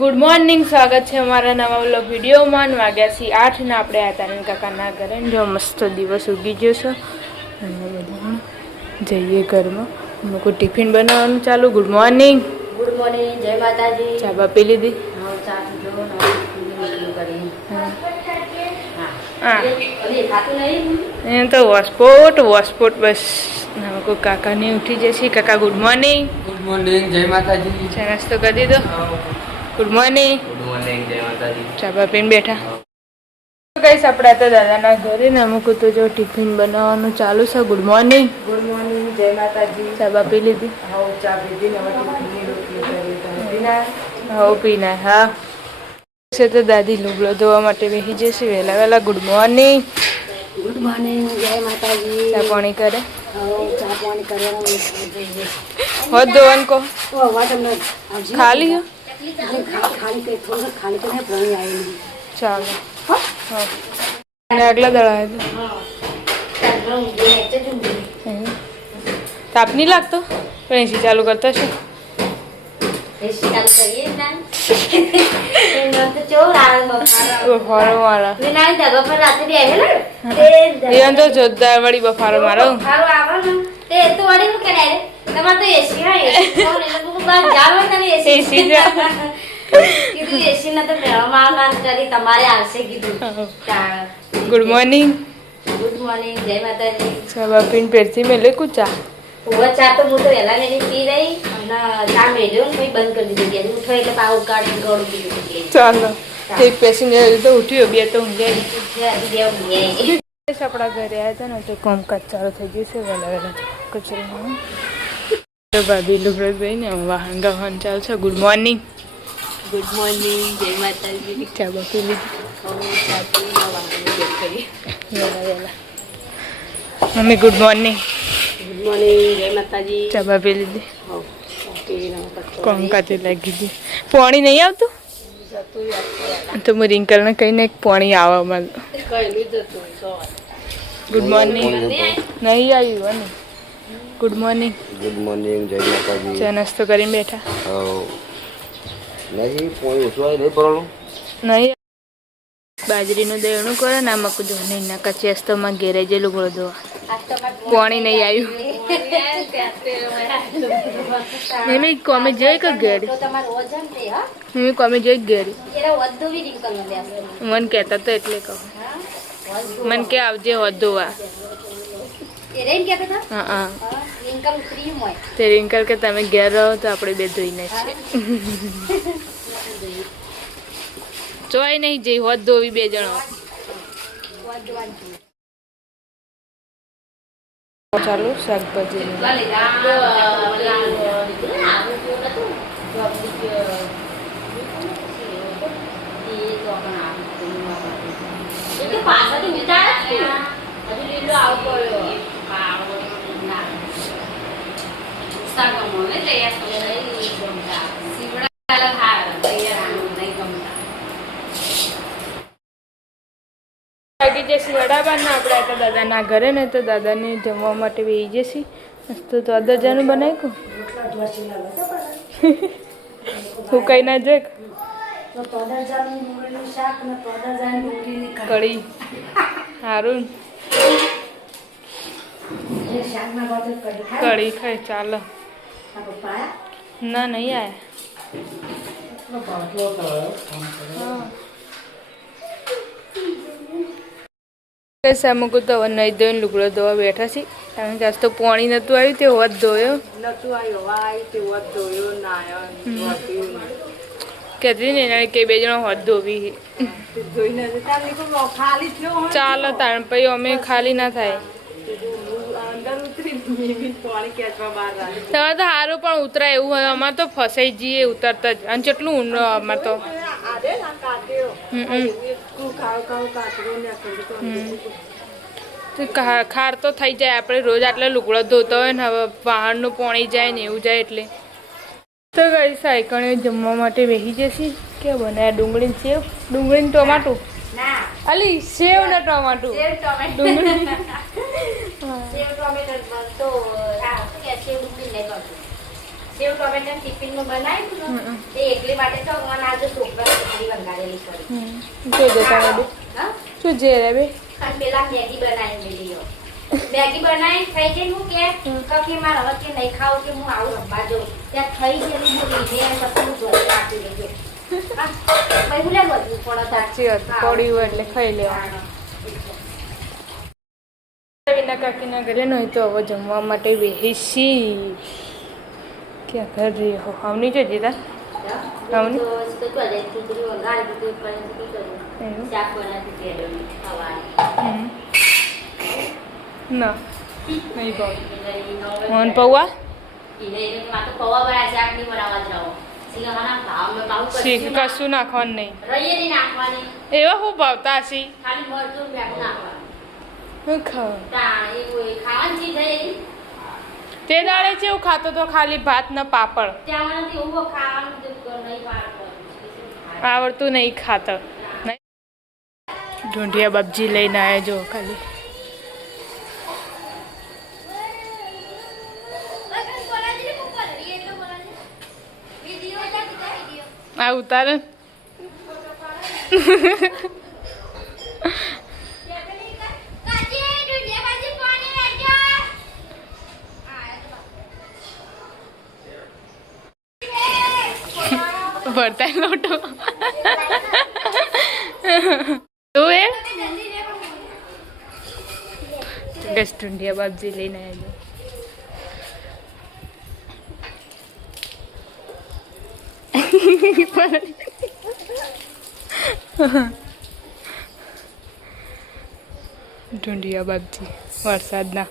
Good morning, સ્વાગત છે અમારા નવા વ્લોગ વિડીયોમાં. વાગ્યા છે 8 ને આપણે આ તારણ કાકાના ઘરે. જો મસ્ત દિવસ ઉગી ગયો છે અને બધા જઈએ ઘરમાં. અમુક ટિફિન બનાવવાનું ચાલુ. Good morning. ગુડ મોર્નિંગ, જય માતાજી. ચા બા પી લીધી? હા, ચા પીધો. એ તો વોસ્પોટ બસ. કોઈ કાકા નહીં ઉઠી જશે. કાકા ગુડ મોર્નિંગ. ગુડ મોર્નિંગ, જય માતાજી. ચા નાસ્તો કરી દીધો? Good morning. ગુડ મોર્નિંગ, જય માતાજી. ચા બા પીને બેઠા. કઈ આપડા તો દાદાના ઘરે ને અમુક તો જો ટિફિન બનાવવાનું ચાલુ છે. Good morning. ગુડ મોર્નિંગ, જય માતાજી. ચા બા પી લીધી? હા, ચા પીધી. હવે ટિફિનની રોટલી કરી. તમે પીના? હા પીના. હા છે તો દાદી લુગડો ધોવા માટે બેસી જશે વહેલા વહેલા. Good morning. ગુડ મોર્નિંગ, જય માતાજી. ચા પાણી કરે? હા, ચા પાણી કરવાનું. હોત ધોવાનું કહો. ખાલી હો? ખાલી કંઈ થોડું ખાલી તો પાણી આવી. ચાલો. હા અને આગલા દળા તાપ નહીં લાગતો પણ એસી ચાલુ કરતો છે. બફારો મારો એ તો જોરદાર વળી બફારો મારો. Good morning. ગુડ મોર્નિંગ, જય માતાજી. સવા પીન પેરથી મેલે કુચા ચા તો હું તો વહેલા વહેલી પી રહી અને ચા મેળ્યો ને પછી બંધ કરી દીધી. ઉઠો એટલે પાવ ઉકાળીને ગળું પીધું. ચાલો. એક પેસેન્જર તો ઉઠ્યો, બે તો ઊંઘાઈ. આપણા ઘરે આવ્યા હતા ને તો કામકાજ ચાલુ થઈ ગયું છે વહેલા વહેલા કચરામાં. ભાભી લુગડો ગઈને વાહન ગાહન ચાલશે. Good morning. ગુડ મોર્નિંગ, જય માતાજી. ચા બાપી લીધી? વહેલા વહેલા. Mummy good morning. Good morning, જય માતાજી. ચા બાપી લીધી? કામકાજે લાગી ગઈ. પાણી નહીં આવતું તો હું રિંકલને કહીને પાણી આવે મને. Good morning. નહીં આવ્યું ને. Good morning. ગુડ મોર્નિંગ, જય માતાજી. ચા નાસ્તો કરીને બેઠા? નહીં પોણી ઓછું આવી નહીં પડવાનું. નહીં બાજરીનું દેવણું કરે ને આમાં કુદો નહીં ના કચેસ તો માં ઘેરે જે લુગડો ધોવા પાણી નહીં આવ્યું. મેં કોમે જોઈ કે ઘેરી મેં કોમે જોઈ ઘેરી મને કહેતા તો એટલે કહું મને કે આવજે હોત ધોવા. હા તે રિંકલ કે તમે ઘેર રહો તો આપણે બે ધોઈને છીએ. જોઈ નહીં જઈ હોત ધોવી બે જણો. ચાલો શાકભાજી લાગી જશે વડાપાવના. આપણે હતા દાદાના ઘરે ને તો દાદાને જમવા માટે બેસી જશે. મસ્ત તો અદરજાનું બનાવ્યું. હું કઈ ના જોઈ કઢી સારું કઢી ખાય ચાલો. ના નહીં આયા મૂકું તો હવે નહીં ધોઈને લુગડો ધોવા બેઠા છે કારણ કે આજ તો પાણી નતું આવ્યું તે હોત ધોયો કહેતી ને એના કે બે જણા હોત ધોવી ચાલો તાણ પછી અમે ખાલી ના થાય. તમારે તો સારું પણ ઉતરાય એવું હોય. અમારે તો ફસાઈ જઈએ ઉતરતા જ. અને કેટલું ઊંડો અમારે તો. ખાર તો થઈ જાય. આપણે રોજ આટલા લુગડો ધોતા હોય ને હવે વાહનનું પાણી જાય ને એવું જાય એટલે તો ગઈ સાયકણે જમવા માટે બેસી જશે. કે બનાવ્યા ડુંગળી સેવ ડુંગળી ટમાટું અલી સેવ ને ટમાટું ડુંગળી સેવ ટોમેટો ટિફિનમાં બનાવ્યું ને તે એકલી માટે તો મને આજે છોકરા ખીચડી વઘારેલી કરી. શું જતા રે બે હા શું જે રે બે અને પેલા મેગી બનાવી મેલી મેગી બનાવી થઈ ગઈ હું કે મારે હવે કે નહીં ખાવું કે હું આવું રમવા જાઉં ત્યાં થઈ ગયેલી હું લઈને પછી હું જોડે આપી દેજો ભાઈ ભૂલે બધું પડે સાચી વાત પડી હોય એટલે ખાઈ લેવાનું. વિના કાકીના ઘરે નહીં તો હવે જમવા માટે બેસી ક્યાં ઘર રહી હો આવની જો જીતા આવની ના નહીં ભાવ મોહન પૌવા શીખ કશું નાખવાનું નહીં એવા હું ભાવતા હશી હું ખાવાનું તે દાડે જેવું ખાતો તો ખાલી ભાત ને પાપડ આવડતું નહીં ખાતો ઢૂંઢિયા બાપજી લઈને આવ્યા જો ખાલી આ ઉતારે ભરતા લોટો તું એ ગસ ઢૂંઢિયા બાપજી લઈને આવ્યા ઢૂંઢિયા બાપજી વરસાદના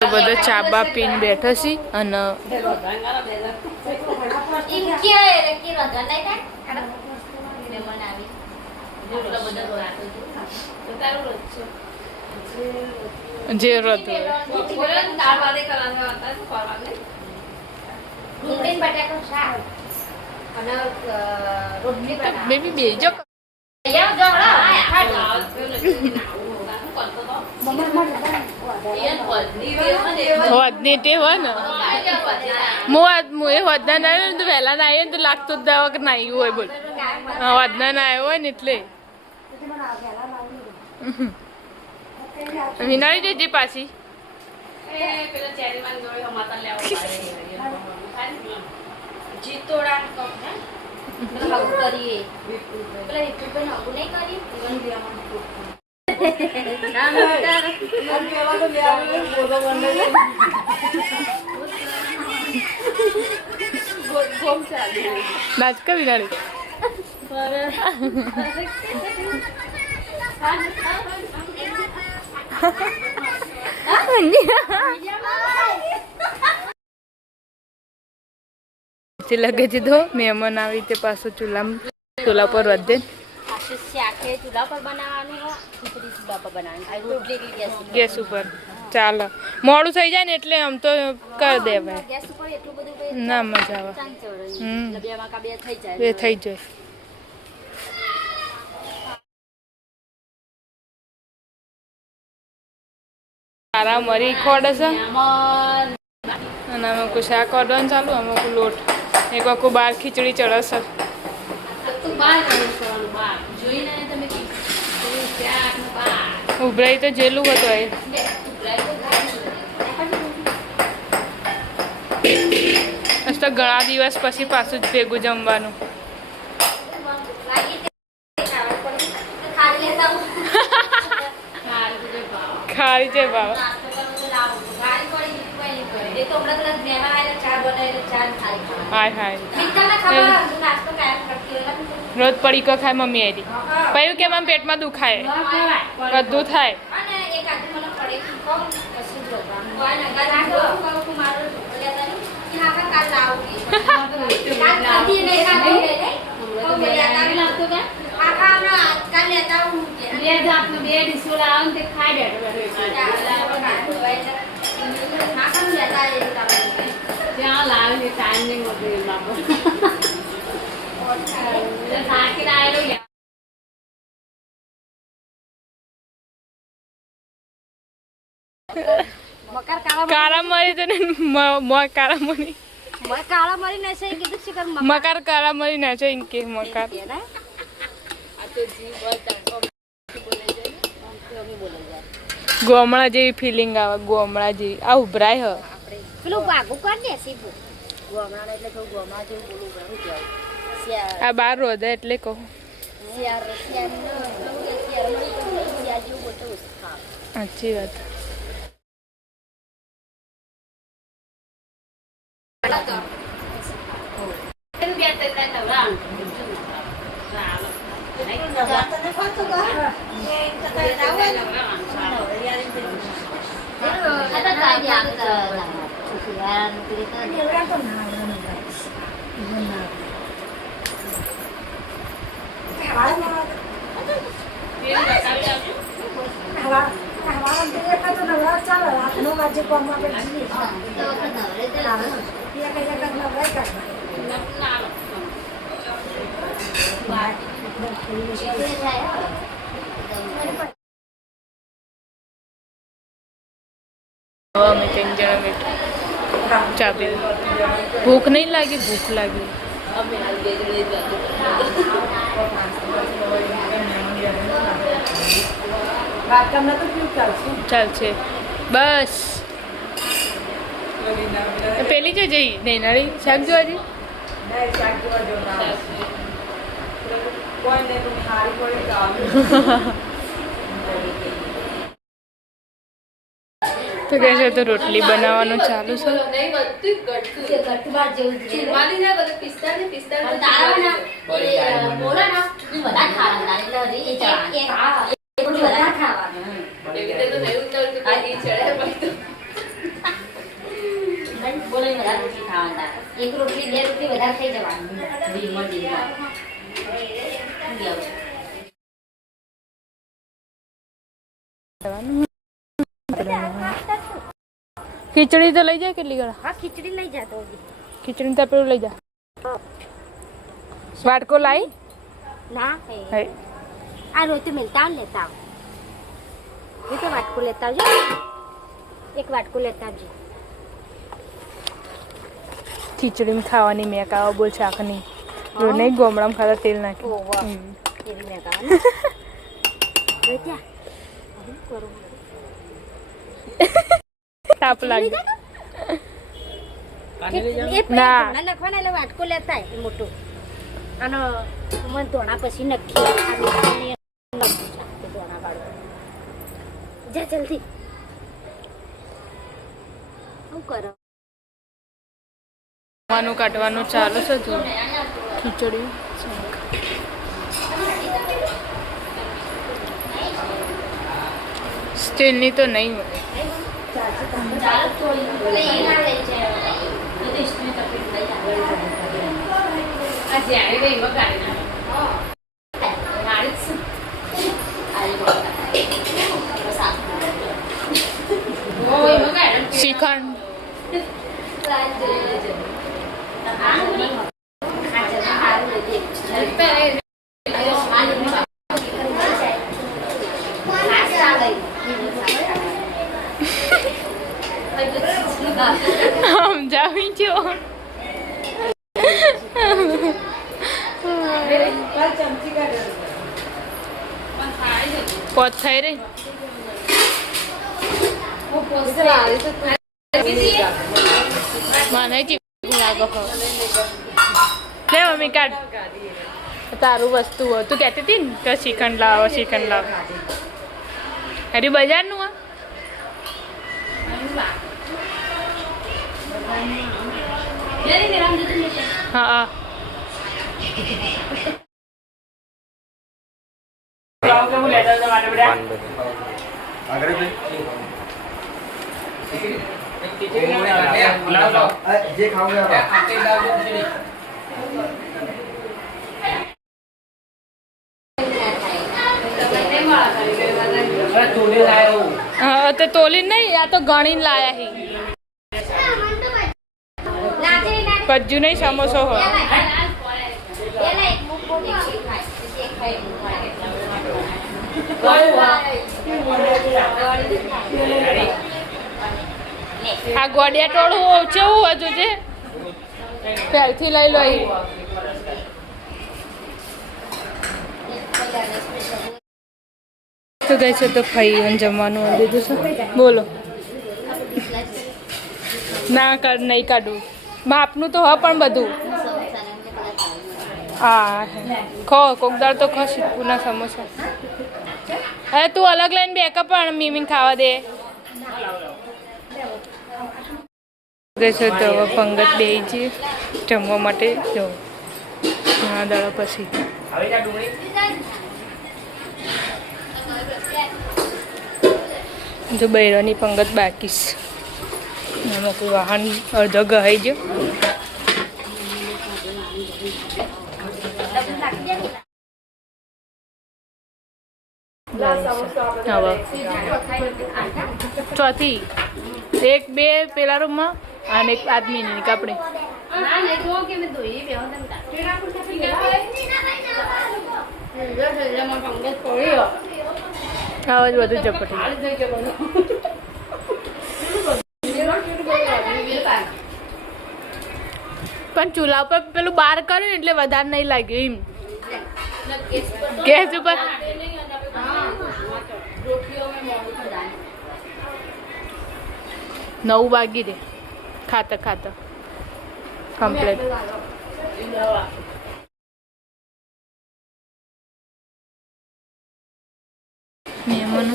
બધો ચાબા પીને બેઠો છે અને જે રત બેબી બેજો વધની તે હોય ને હું એ વધના ના આવ્યો ને તો વહેલા ના આવ્યો ને તો લાગતું જ દાવા કે ના આવ્યું હોય બોલ વધના ના આવ્યો હોય ને એટલે વિનાળી જજે પાછી નાચ કા વિનાળી લગે છે તો મહેમાન આવી તે પાછો ચૂલા પર વધે ચૂલા પર બનાવવાનું ખીચડી ચૂલા પર બનાવવાનું ગેસ ઉપર ચાલો મોડું થઈ જાય ને એટલે આમ તો કરી દેવાય ગેસ ઉપર એટલું બધું ના મજા આવે બે થઈ જાય એ થઈ જાય સારા મરી ખોડે છે અને અમુક શાક કાઢવાનું ચાલુ અમુક લોટ એક આખું બાર ખીચડી ચડશે ઉભરાઈ તો જેલું હતું એ તો ઘણા દિવસ પછી પાછું જ ભેગું જમવાનું ખારી છે બાબા હાય હાય રોજ પડીકો ખાય મમ્મી એથી પયું કે આમ પેટમાં દુખાય બધું થાય મકર કાળા કાળા મરી તો ને કાળા મરી મેં કાળા મરી ના છે કીધું છે કે મકાર કાળા મરી ના છે ઇનકે મકાર ગોમડા જેવી ફિલિંગ આવે ગોમડા જેવી આ ઉભરાય હ પેલું વાગું કર દે સીપુ ગોમડા એટલે તો ગોમડા જેવું બોલું ઘણું કહેવાય આ બાર રોધે એટલે કહું સાચી વાત અમે ત્રણ જણા બેઠા ચા પી ભૂખ નહીં લાગી ભૂખ લાગી ચાલશે બસ પેલી જો જઈ નૈનાળી શાક જોવા જઈ તો કહે છે તો રોટલી બનાવવાનું ચાલુ છે એક રોટલી બે રોટલી વધારે થઈ જવાની ખીચડી તો લઈ જાય કેટલી ગળા હા ખીચડી લઈ જાતો ખીચડી તો પેલું લઈ જા વાટકો લાઈ ના હે આ રોટી મિલતા લેતા આવ એ તો વાટકો લેતા આવજો એક વાટકો લેતા આવજો ખીચડી ખાવાની મેં કાવા બોલ શાકની જો નહીં ગોમડામાં ખાતા તેલ નાખી ઓહો એવી મેં કાવા રોટ્યા હું કરું તાપ લાગે ના નાખવાના એટલે વાટકો લેતા એ મોટું અને મને ધોણા પછી નક્કી ધોણા વાળો જા જલ્દી શું કરો ખાવાનું કાઢવાનું ચાલુ છે જો ખીચડી સ્ટીલની તો નહીં શ્રીખંડ સમજાવી જો પોત થઈ રહી મને ચીકુ લાગો લે મમ્મી કાઢ તારું વસ્તુ તું કહેતી હતી ને કે શ્રીખંડ લાવો શ્રીખંડ લાવો અરે બજારનું હા હા જે ખાવું હા તો તોલી નહીં આ તો ગણીને લાયા હી કજ્જુ નહીં સમોસો હોય આ ગોડિયા ટોળું કેવું હતું છે પહેલથી લઈ લો અહીં. તો ગઈ છે તો ખાઈ જમવાનું દીધું છે. બોલો ના કર નહીં કાઢું માપનું તો હા પણ બધું હા ખો કોકદાર તો ખો શીખુના સમોસા. અરે તું અલગ લઈને બેકઅપ પણ મીમીને ખાવા દે. છે તો હવે પંગત બે છે જમવા માટે જો ઘણા દાડા પછી. જો બૈરાની પંગત બાકી છે. એમાં કોઈ વાહન અડધો ગહાઈ ગયો. ચોથી એક બે પેલા રૂમમાં અને એક આદમીની કાપડે. આવા જ બધું ઝપટી. પણ ચૂલા ઉપર પેલું બહાર કર્યું ને એટલે વધારે નહીં લાગ્યું એમ. ગેસ ઉપર 9 વાગી રે ખાતા ખાતા કમ્પ્લીટ. મહેમાનો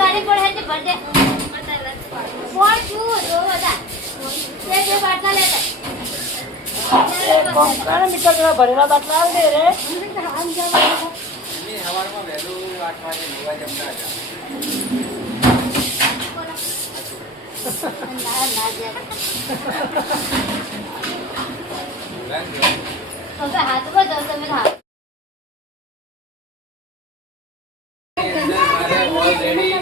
ગાડી પડે ભરજે કોણ છું જો બધા બે બાટલા લેતા ભરેલા બાટલા દે રે. સવારમાં વહેલું 8 વાગે 9 વાગે જમતા હતા. હાથ પર જાઓ તમે હાથ ઓલરેડી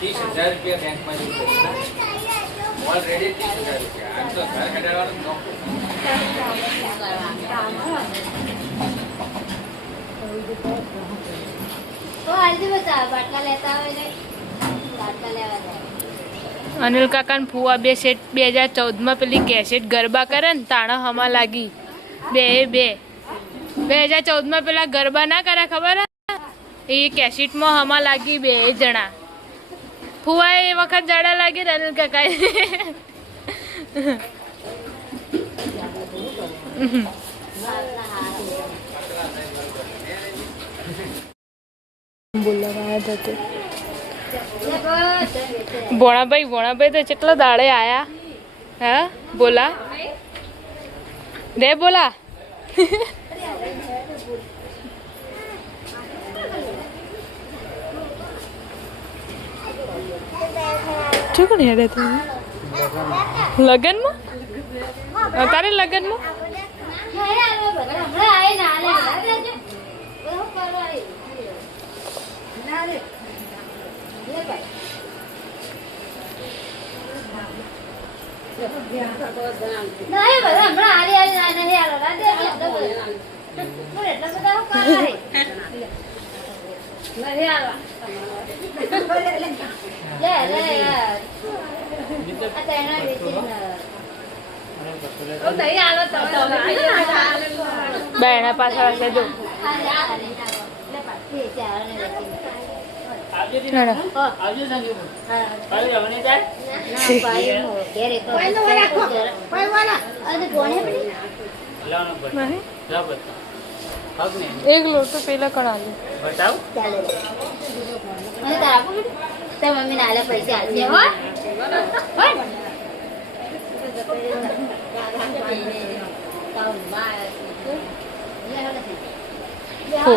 30,000 રૂપિયા બેંકમાં ઓલરેડી 30,000 રૂપિયા. આમ તો ઘર કઢાવવાનું નોખું. તો આજે બધા બાટલા લેતા હોય ને બાટલા લેવા જાય. અનિલ કાકાને ફુવા બે સેટ 2014માં પેલી કેસેટ ગરબા કરે ને તાણા હમા લાગી. 2014માં પેલા ગરબા ના કરે ખબર એ કેસેટમાં હમા લાગી 2 જણા. ફુવા એ વખત જડા લાગી ને અનિલ કાકા બોલાવા જતો. ભોણાભાઈ તો કેટલા દાડે આયા. હા બોલા દે બોલા. શું કોણ હેડે તું લગનમાં તારે લગનમાં બેના પાછળ હશે જો એક લોટો પેલા કણા લે મમ્મી નાલે પૈસા આપજે હો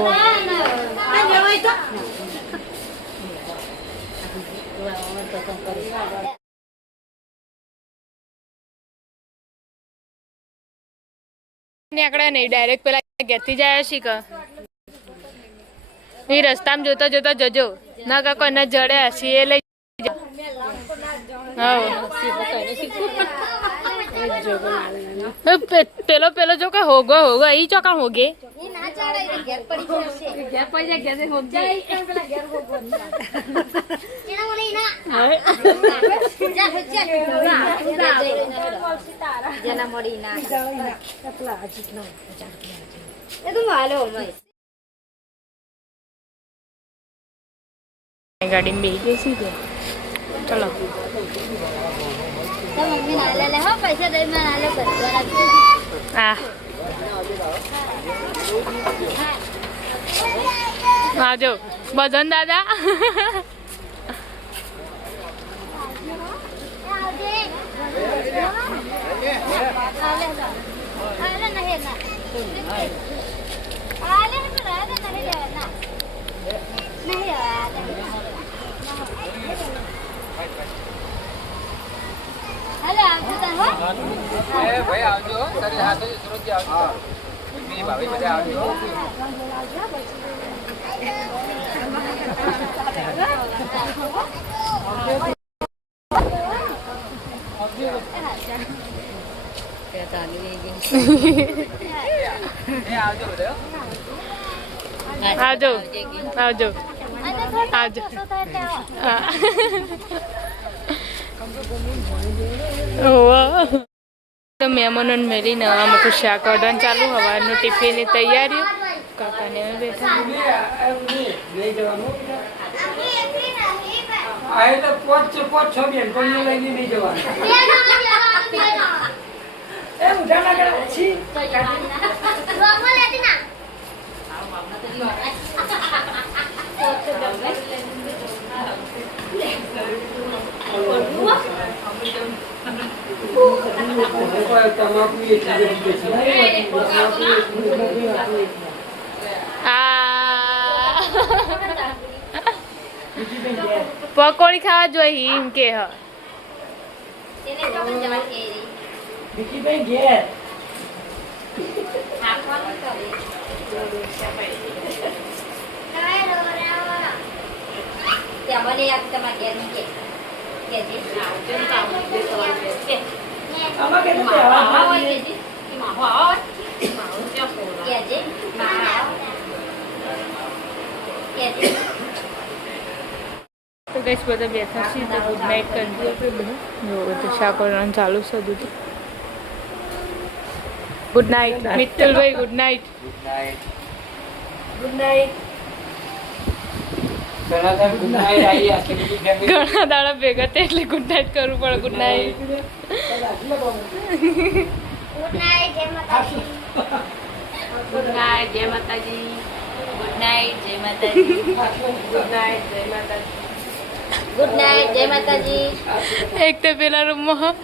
નીકળે નહીં ડાયરેક્ટ પેલા ઘેરથી જાય છે કે એ રસ્તામાં જોતા જોતા જજો ના કાકો ના જડે હસી એ લઈ પેલો પેલો જો કે હોગો હોગો ઈ ચોકા હોગે એ ના ચાલે એ ઘેર પડી જશે ઘેર પડી જાય ઘેર હોગ જાય પેલા ઘેર હોગ એના મને ના જા જેના મળી ના એ તો હાલો મય ગાડી में બેસી ગઈ છે ચલો તો મમ્મી ના લે હો પૈસા દઈ માં ના લે બધા આ આજો બદન દાદા ભાઈ આવજો તારી હાથે સુરત આવજો બી ભાભી બધા આવજો આવજો બધા આવજો આવજો આવજો તો મહેમાનોને મેળીને અમુક શાક ઓર્ડર ચાલુ હવાનું ટિફિનની તૈયારીઓ કાકાને અમે બેઠા પકોડી ખાવા જોઈએ એમ કે હ તો ગઈશ બધા બેઠા છીએ તો ગુડ નાઇટ કરજો જો તો શાક ઓર્ડર ચાલુ છે બધું ગુડ નાઇટ મિત્તલભાઈ ગુડ નાઇટ ગુડ નાઇટ ઘણા દાડા ભેગા થાય એટલે ગુડ નાઇટ કરવું પડે ગુડ નાઇટ ગુડ નાઇટ જય માતાજી ગુડ નાઇટ જય માતાજી ગુડ નાઇટ જય માતાજી ગુડ નાઇટ જય માતાજી એક તો પેલા રૂમમાં